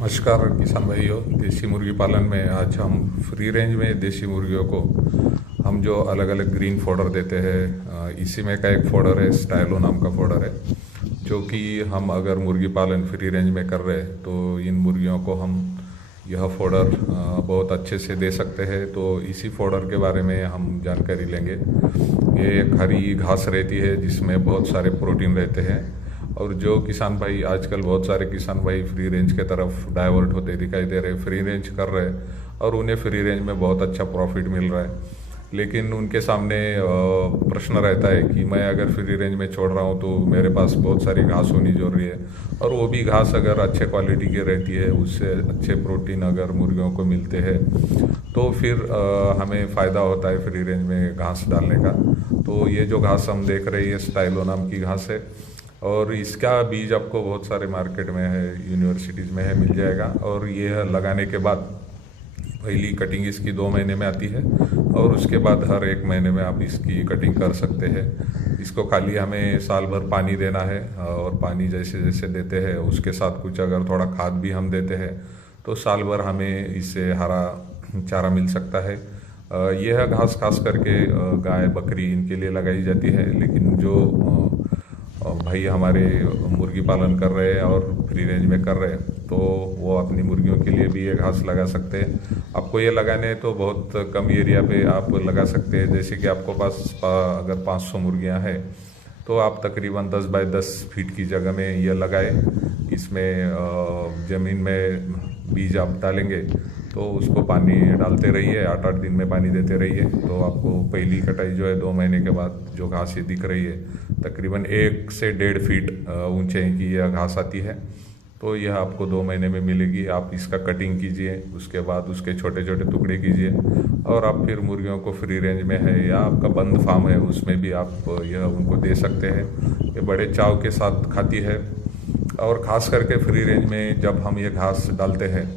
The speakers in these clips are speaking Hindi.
नमस्कार किसान भाइयों। देसी मुर्गी पालन में आज हम फ्री रेंज में देसी मुर्गियों को हम जो अलग अलग ग्रीन फॉडर देते हैं, इसी में का एक फॉडर है, स्टाइलो नाम का फॉडर है, जो कि हम अगर मुर्गी पालन फ्री रेंज में कर रहे हैं तो इन मुर्गियों को हम यह फॉडर बहुत अच्छे से दे सकते हैं। तो इसी फॉडर के बारे में हम जानकारी लेंगे। ये एक हरी घास रहती है जिसमें बहुत सारे प्रोटीन रहते हैं, और जो किसान भाई आजकल बहुत सारे किसान भाई फ्री रेंज के तरफ डाइवर्ट होते दिखाई दे रहे, फ्री रेंज कर रहे हैं और उन्हें फ्री रेंज में बहुत अच्छा प्रॉफिट मिल रहा है। लेकिन उनके सामने प्रश्न रहता है कि मैं अगर फ्री रेंज में छोड़ रहा हूँ तो मेरे पास बहुत सारी घास होनी जरूरी है, और वो भी घास अगर अच्छे क्वालिटी की रहती है, उससे अच्छे प्रोटीन अगर मुर्गियों को मिलते हैं तो फिर हमें फ़ायदा होता है फ्री रेंज में घास डालने का। तो ये जो घास हम देख रहे हैं ये स्टाइलो नाम की घास है, और इसका बीज आपको बहुत सारे मार्केट में है, यूनिवर्सिटीज़ में है, मिल जाएगा। और ये लगाने के बाद पहली कटिंग इसकी 2 महीने में आती है, और उसके बाद हर 1 महीने में आप इसकी कटिंग कर सकते हैं। इसको खाली हमें साल भर पानी देना है, और पानी जैसे जैसे देते हैं उसके साथ कुछ अगर थोड़ा खाद भी हम देते हैं तो साल भर हमें इससे हरा चारा मिल सकता है। यह घास खास करके गाय बकरी इनके लिए लगाई जाती है, लेकिन जो भाई हमारे मुर्गी पालन कर रहे हैं और फ्री रेंज में कर रहे हैं तो वो अपनी मुर्गियों के लिए भी ये घास लगा सकते हैं। आपको ये लगाने हैं तो बहुत कम एरिया पे आप लगा सकते हैं। जैसे कि आपको पास अगर 500 मुर्गियां हैं तो आप तकरीबन 10 बाय 10 फीट की जगह में ये लगाए। इसमें ज़मीन में बीज आप डालेंगे तो उसको पानी डालते रहिए, 8-8 दिन में पानी देते रहिए। तो आपको पहली कटाई जो है 2 महीने के बाद जो घास ये दिख रही है तकरीबन 1 से 1.5 फीट ऊंचे की यह घास आती है। तो यह आपको 2 महीने में मिलेगी। आप इसका कटिंग कीजिए, उसके बाद उसके छोटे छोटे टुकड़े कीजिए, और आप फिर मुर्गियों को फ्री रेंज में है या आपका बंद फार्म है उसमें भी आप यह उनको दे सकते हैं। ये बड़े चाव के साथ खाती है, और ख़ास करके फ्री रेंज में जब हम ये घास डालते हैं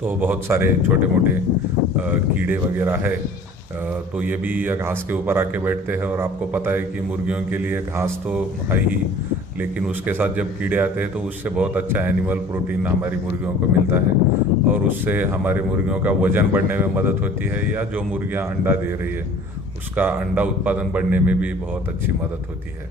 तो बहुत सारे छोटे मोटे कीड़े वगैरह है, तो ये भी यह घास के ऊपर आके बैठते हैं। और आपको पता है कि मुर्गियों के लिए घास तो है ही, लेकिन उसके साथ जब कीड़े आते हैं तो उससे बहुत अच्छा एनिमल प्रोटीन हमारी मुर्गियों को मिलता है, और उससे हमारी मुर्गियों का वजन बढ़ने में मदद होती है, या जो मुर्गियां अंडा दे रही है उसका अंडा उत्पादन बढ़ने में भी बहुत अच्छी मदद होती है।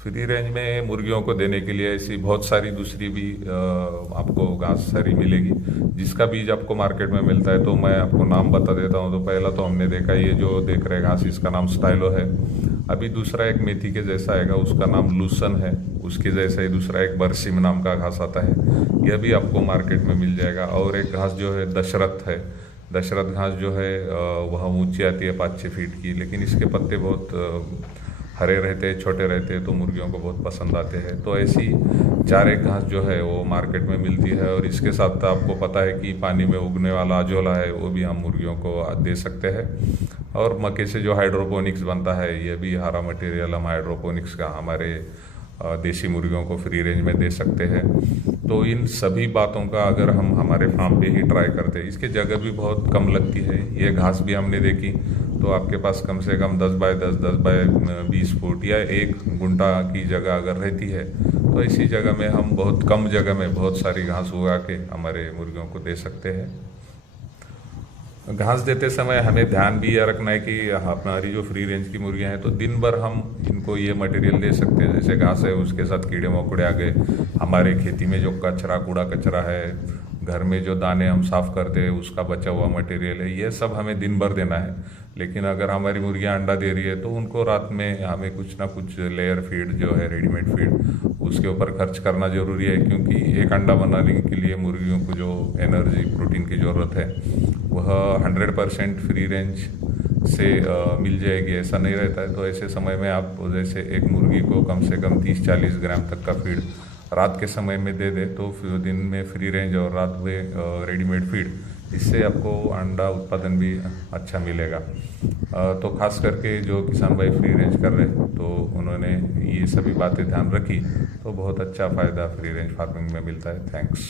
फ्री रेंज में मुर्गियों को देने के लिए ऐसी बहुत सारी दूसरी भी आपको घास सारी मिलेगी, जिसका बीज आपको मार्केट में मिलता है। तो मैं आपको नाम बता देता हूँ। तो पहला तो हमने देखा ये जो देख रहे घास, इसका नाम स्टाइलो है। अभी दूसरा एक मेथी के जैसा आएगा, उसका नाम लूसन है। उसके जैसा ही दूसरा एक बरसिम नाम का घास आता है, यह भी आपको मार्केट में मिल जाएगा। और एक घास जो है दशरथ है। दशरथ घास जो है वह ऊँची आती है 5-6 फीट की, लेकिन इसके पत्ते बहुत हरे रहते हैं, छोटे रहते हैं, तो मुर्गियों को बहुत पसंद आते हैं। तो ऐसी 4 घास जो है वो मार्केट में मिलती है। और इसके साथ आपको पता है कि पानी में उगने वाला अजोला है, वो भी हम मुर्गियों को दे सकते हैं। और मक्के से जो हाइड्रोपोनिक्स बनता है, ये भी हरा मटेरियल हम हाइड्रोपोनिक्स का हमारे देसी मुर्गियों को फ्री रेंज में दे सकते हैं। तो इन सभी बातों का अगर हम हमारे फार्म पे ही ट्राई करते हैं, इसकी जगह भी बहुत कम लगती है। ये घास भी हमने देखी तो आपके पास कम से कम 10 बाय 10, 10 बाय 20 फुट या 1 गुंटा की जगह अगर रहती है तो इसी जगह में हम बहुत कम जगह में बहुत सारी घास उगा के हमारे मुर्गियों को दे सकते हैं। घास देते समय हमें ध्यान भी यह रखना है कि हमारी जो फ्री रेंज की मुर्गियां हैं तो दिन भर हम इनको ये मटेरियल दे सकते हैं। जैसे घास है उसके साथ कीड़े मकोड़े आ गए, हमारे खेती में जो कचरा कूड़ा कचरा है, घर में जो दाने हम साफ करते हैं उसका बचा हुआ मटेरियल है, ये सब हमें दिन भर देना है। लेकिन अगर हमारी मुर्गियां अंडा दे रही है तो उनको रात में हमें कुछ ना कुछ लेयर फीड जो है रेडीमेड फीड उसके ऊपर खर्च करना ज़रूरी है, क्योंकि एक अंडा बनाने के लिए मुर्गियों को जो एनर्जी प्रोटीन की ज़रूरत है वह 100% फ्री रेंज से मिल जाएगी, ऐसा नहीं रहता है। तो ऐसे समय में आप जैसे एक मुर्गी को कम से कम 30-40 ग्राम तक का फीड रात के समय में दे दे तो फिर दिन में फ्री रेंज और रात में रेडीमेड फीड, इससे आपको अंडा उत्पादन भी अच्छा मिलेगा। तो खास करके जो किसान भाई फ्री रेंज कर रहे हैं तो उन्होंने ये सभी बातें ध्यान रखी तो बहुत अच्छा फ़ायदा फ्री रेंज फार्मिंग में मिलता है। थैंक्स।